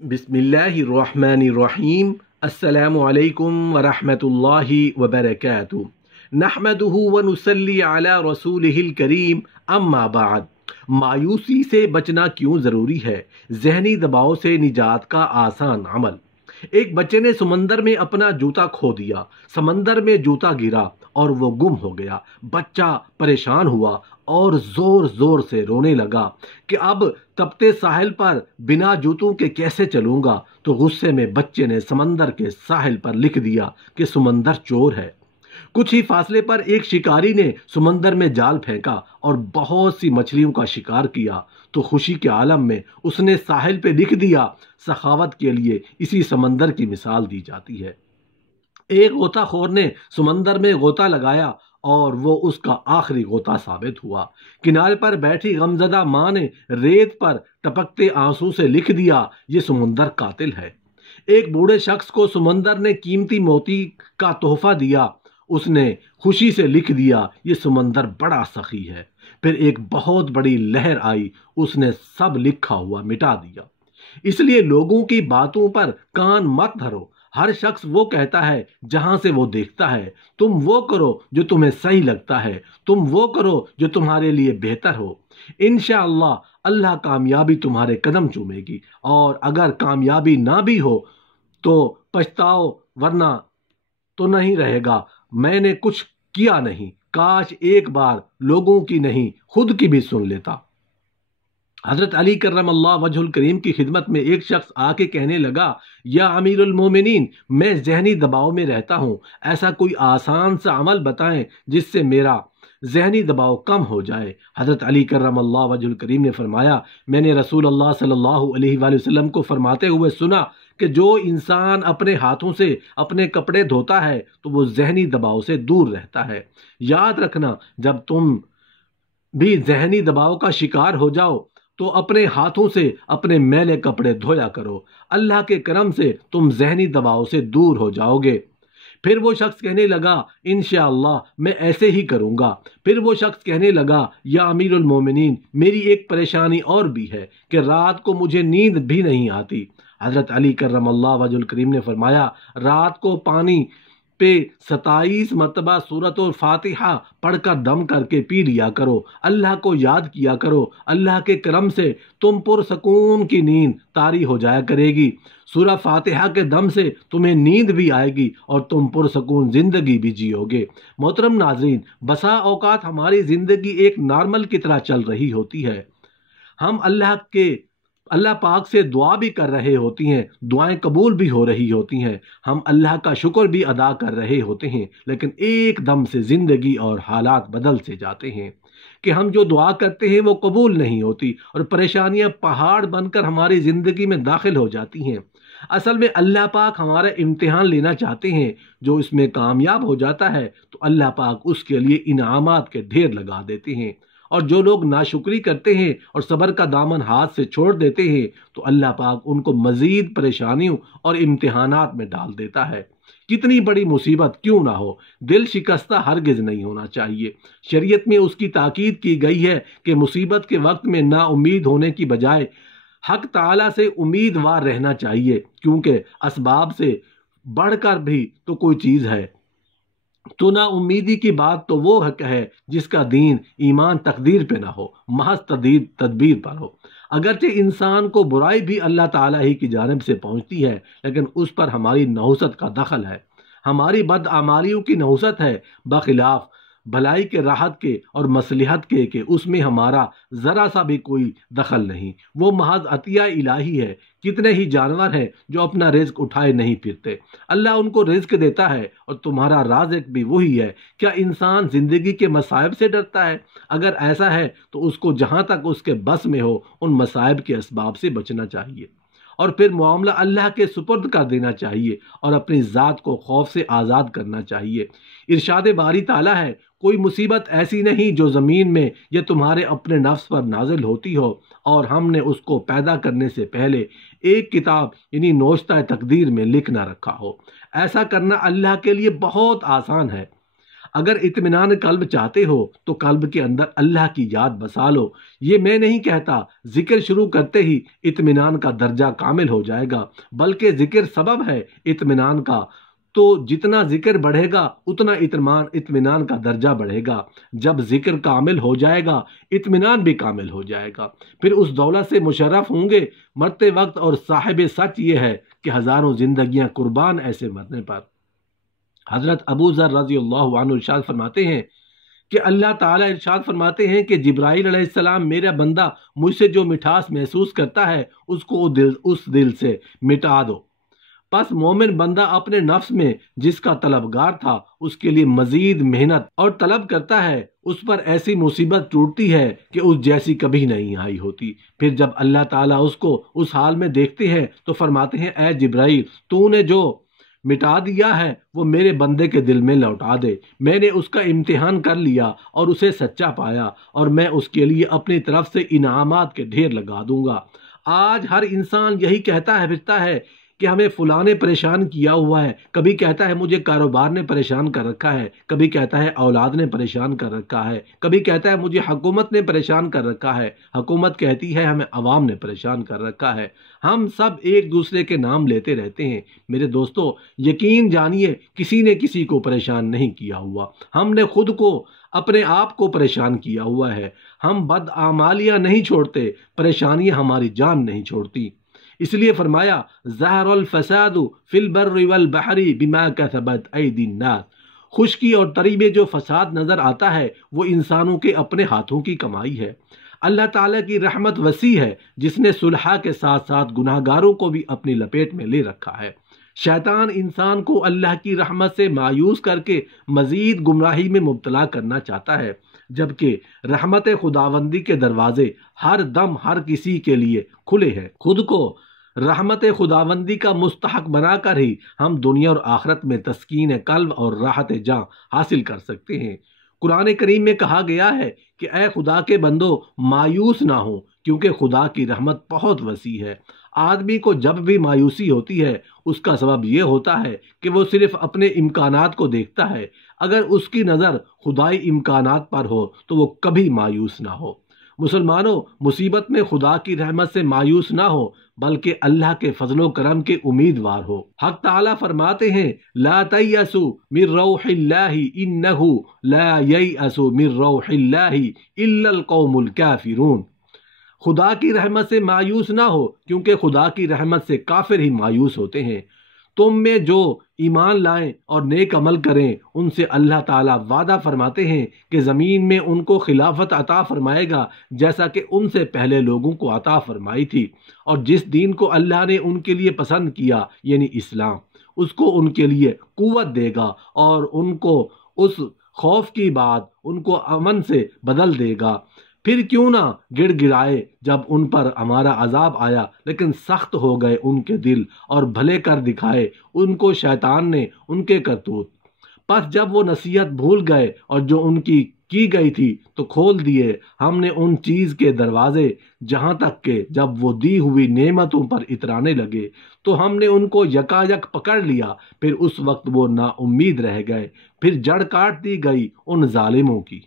बिस्मिल्लाहिर्रहमानिर्रहीम। अस्सलामु अलैकुम वरहमतुल्लाहि वबरकातुहू। नहमदुहु व नुसल्ली अला रसूलिहिल करीम, अम्मा बाद। मायूसी से बचना क्यों ज़रूरी है? ज़हनी दबाव से निजात का आसान अमल। एक बच्चे ने समंदर में अपना जूता खो दिया। समंदर में जूता गिरा और वो गुम हो गया। बच्चा परेशान हुआ और जोर जोर से रोने लगा कि अब तपते साहिल पर बिना जूतों के कैसे चलूंगा। तो गुस्से में बच्चे ने समंदर के साहिल पर लिख दिया कि समंदर चोर है। कुछ ही फासले पर एक शिकारी ने समंदर में जाल फेंका और बहुत सी मछलियों का शिकार किया। तो खुशी के आलम में उसने साहिल पे लिख दिया। सखावत के लिए इसी समंदर की मिसाल दी जाती है। एक गोताखोर ने समंदर में गोता लगाया और वो उसका आखिरी गोता साबित हुआ। किनारे पर बैठी गमजदा माँ ने रेत पर टपकते आंसू से लिख दिया, ये समंदर कातिल है। एक बूढ़े शख्स को समंदर ने कीमती मोती का तोहफा दिया। उसने खुशी से लिख दिया, ये समंदर बड़ा सखी है। फिर एक बहुत बड़ी लहर आई, उसने सब लिखा हुआ मिटा दिया। इसलिए लोगों की बातों पर कान मत धरो। हर शख्स वो कहता है जहां से वो देखता है। तुम वो करो जो तुम्हें सही लगता है। तुम वो करो जो तुम्हारे लिए बेहतर हो। इंशाअल्लाह अल्लाह कामयाबी तुम्हारे कदम चूमेगी। और अगर कामयाबी ना भी हो तो पछताओ, वरना तो नहीं रहेगा मैंने कुछ किया नहीं। काश एक बार लोगों की नहीं खुद की भी सुन लेता। हजरत अली करम वजहुल करीम की खिदमत में एक शख्स आके कहने लगा, या अमीरुल मोमिनीन, मैं जहनी दबाव में रहता हूँ। ऐसा कोई आसान सा अमल बताएं जिससे मेरा जहनी दबाव कम हो जाए। हजरत अली करम वजहुल करीम ने फरमाया, मैंने रसूल अल्लाह सल्लल्लाहु अलैहि वसल्लम को फरमाते हुए सुना कि जो इंसान अपने हाथों से अपने कपड़े धोता है तो वो जहनी दबाव से दूर रहता है। याद रखना, जब तुम भी जहनी दबाव का शिकार हो जाओ तो अपने हाथों से अपने मैले कपड़े धोया करो। अल्लाह के करम से तुम जहनी दबाव से दूर हो जाओगे। फिर वो शख्स कहने लगा, इंशाअल्लाह मैं ऐसे ही करूंगा। फिर वो शख्स कहने लगा, या अमीरुल मोमिनीन, मेरी एक परेशानी और भी है कि रात को मुझे नींद भी नहीं आती। हजरत अली करमल्लाह वजहुल करीम ने फरमाया, रात को पानी पे 27 मरतबा सूरत और फातिहा पढ़कर दम करके पी लिया करो। अल्लाह को याद किया करो। अल्लाह के करम से तुम पुरसकून की नींद तारी हो जाया करेगी। सूरह फातिहा के दम से तुम्हें नींद भी आएगी और तुम पुरसकून जिंदगी भी जियोगे। मोहतरम नाजरीन, बसा औकात हमारी जिंदगी एक नॉर्मल की तरह चल रही होती है। हम अल्लाह पाक से दुआ भी कर रहे होती हैं, दुआएं कबूल भी हो रही होती हैं, हम अल्लाह का शुक्र भी अदा कर रहे होते हैं, लेकिन एकदम से ज़िंदगी और हालात बदल से जाते हैं कि हम जो दुआ करते हैं वो कबूल नहीं होती और परेशानियां पहाड़ बनकर हमारी ज़िंदगी में दाखिल हो जाती हैं। असल में अल्लाह पाक हमारा इम्तिहान लेना चाहते हैं। जो इसमें कामयाब हो जाता है तो अल्लाह पाक उसके लिए इनामात के ढेर लगा देते हैं, और जो लोग नाशुक्री करते हैं और सब्र का दामन हाथ से छोड़ देते हैं तो अल्लाह पाक उनको मजीद परेशानियों और इम्तिहानात में डाल देता है। कितनी बड़ी मुसीबत क्यों ना हो, दिल शिकस्ता हरगिज नहीं होना चाहिए। शरीयत में उसकी ताकीद की गई है कि मुसीबत के वक्त में ना उम्मीद होने की बजाय हक ताला से उम्मीदवार रहना चाहिए, क्योंकि असबाब से बढ़कर भी तो कोई चीज़ है। तो ना उम्मीदी की बात तो वो हक है जिसका दीन ईमान तकदीर पे ना हो, महज तदबीर पर हो। अगरचे इंसान को बुराई भी अल्लाह ताला ही की जानिब से पहुंचती है, लेकिन उस पर हमारी नहुसत का दखल है, हमारी बदआमालियों की नहुसत है। बखिलाफ भलाई के, राहत के और मसलिहत के उसमें हमारा ज़रा सा भी कोई दखल नहीं। वो महज अतिया इलाही है। कितने ही जानवर हैं जो अपना रिज्क उठाए नहीं फिरते, अल्लाह उनको रिज्क देता है और तुम्हारा राज़िक भी वही है। क्या इंसान ज़िंदगी के मसाइब से डरता है? अगर ऐसा है तो उसको जहाँ तक उसके बस में हो उन मसाइब के असबाब से बचना चाहिए और फिर मामला अल्लाह के सुपुर्द कर देना चाहिए और अपनी ज़ात को खौफ से आज़ाद करना चाहिए। इरशाद बारी ताला है, कोई मुसीबत ऐसी नहीं जो ज़मीन में या तुम्हारे अपने नफ्स पर नाजिल होती हो और हमने उसको पैदा करने से पहले एक किताब यानी नोश्ता तकदीर में लिख ना रखा हो। ऐसा करना अल्लाह के लिए बहुत आसान है। اگر اطمینان قلب چاہتے ہو تو قلب کے اندر اللہ کی یاد بسا لو۔ یہ میں نہیں کہتا ذکر شروع کرتے ہی اطمینان کا درجہ کامل ہو جائے گا، بلکہ ذکر سبب ہے اطمینان کا۔ تو جتنا ذکر بڑھے گا اتنا اطمینان کا درجہ بڑھے گا۔ جب ذکر کامل ہو جائے گا اطمینان بھی کامل ہو جائے گا، پھر اس دولت سے مشرف ہوں گے مرتے وقت۔ اور صاحب سچ یہ ہے کہ ہزاروں زندگیاں قربان ایسے مرنے پر۔ حضرت ابو ذر رضی اللہ عنہ ارشاد فرماتے ہیں کہ اللہ تعالیٰ ارشاد فرماتے ہیں کہ جبرائیل علیہ السلام میرا بندہ مجھ سے جو مٹھاس محسوس کرتا ہے اس کو اس دل سے مٹا دو۔ پس مومن بندہ اپنے نفس میں جس کا طلبگار تھا اس کے لیے مزید محنت اور طلب کرتا ہے، اس پر ایسی مصیبت ٹوٹتی ہے کہ اس جیسی کبھی نہیں آئی ہوتی۔ پھر جب اللہ تعالیٰ اس کو اس حال میں دیکھتے ہیں تو فرماتے ہیں اے جبرائیل، تو نے جو مٹا دیا ہے وہ میرے بندے کے دل میں لوٹا دے۔ میں نے اس کا امتحان کر لیا اور اسے سچا پایا، اور میں اس کے لیے اپنی طرف سے انعامات کے ڈھیر لگا دوں گا۔ آج ہر انسان یہی کہتا ہے پھرتا ہے کہ ہمیں فلاں نے پریشان کیا ہوا ہے۔ کبھی کہتا ہے مجھے کاروبار نے پریشان کر رکھا ہے، کبھی کہتا ہے اولاد نے پریشان کر رکھا ہے، کبھی کہتا ہے مجھے حکومت نے پریشان کر رکھا ہے، حکومت کہتی ہے ہمیں عوام نے پریشان کر رکھا ہے۔ ہم سب ایک دوسرے کے نام لیتے رہتے ہیں۔ میرے دوستو، یقین جانیے کسی نے کسی کو پریشان نہیں کیا ہوا، ہم نے خود کو اپنے آپ کو پریشان کیا ہوا ہے۔ ہم بدعمالیاں نہیں چھوڑتے، پریشانیاں ہماری جان نہیں چھوڑتی۔ اس لیے فرمایا ظہر الفساد فی البر والبحر بما کسبت ایدی الناس۔ خشکی اور تری میں جو فساد نظر آتا ہے وہ انسانوں کے اپنے ہاتھوں کی کمائی ہے۔ اللہ تعالیٰ کی رحمت وسیع ہے جس نے صلحاء کے ساتھ ساتھ گناہ گاروں کو بھی اپنی لپیٹ میں لے رکھا ہے۔ شیطان انسان کو اللہ کی رحمت سے مایوس کر کے مزید گمراہی میں مبتلا کرنا چاہتا ہے، جبکہ رحمت خداوندی کے دروازے ہر دم ہر کسی کے لیے کھلے ہیں۔ خود کو رحمت خداوندی کا مستحق بنا کر ہی ہم دنیا اور آخرت میں تسکین قلب اور راحت جاں حاصل کر سکتے ہیں۔ قرآن کریم میں کہا گیا ہے کہ اے خدا کے بندو مایوس نہ ہو، کیونکہ خدا کی رحمت بہت وسیع ہے۔ آدمی کو جب بھی مایوسی ہوتی ہے اس کا سبب یہ ہوتا ہے کہ وہ صرف اپنے امکانات کو دیکھتا ہے۔ اگر اس کی نظر خدائی امکانات پر ہو تو وہ کبھی مایوس نہ ہو۔ مسلمانوں، مصیبت میں خدا کی رحمت سے مایوس نہ ہو بلکہ اللہ کے فضل و کرم کے امیدوار ہو۔ حق تعالیٰ فرماتے ہیں لا تیأسوا من روح اللہ انہ لا ییأس من روح اللہ الا القوم الکافرون۔ خدا کی رحمت سے مایوس نہ ہو کیونکہ خدا کی رحمت سے کافر ہی مایوس ہوتے ہیں۔ تم میں جو ایمان لائیں اور نیک عمل کریں ان سے اللہ تعالیٰ وعدہ فرماتے ہیں کہ زمین میں ان کو خلافت عطا فرمائے گا جیسا کہ ان سے پہلے لوگوں کو عطا فرمائی تھی، اور جس دین کو اللہ نے ان کے لیے پسند کیا یعنی اسلام، اس کو ان کے لیے قوت دے گا اور ان کو اس خوف کی بات ان کو امن سے بدل دے گا۔ پھر کیوں نہ گڑ گڑائے جب ان پر ہمارا عذاب آیا، لیکن سخت ہو گئے ان کے دل اور بھلے کر دکھائے ان کو شیطان نے ان کے کرتوت۔ پس جب وہ نصیحت بھول گئے اور جو ان کی گئی تھی تو کھول دیے ہم نے ان چیز کے دروازے، جہاں تک کہ جب وہ دی ہوئی نعمتوں پر اترانے لگے تو ہم نے ان کو یکا یک پکڑ لیا، پھر اس وقت وہ نا امید رہ گئے، پھر جڑ کاٹ دی گئی ان ظالموں کی۔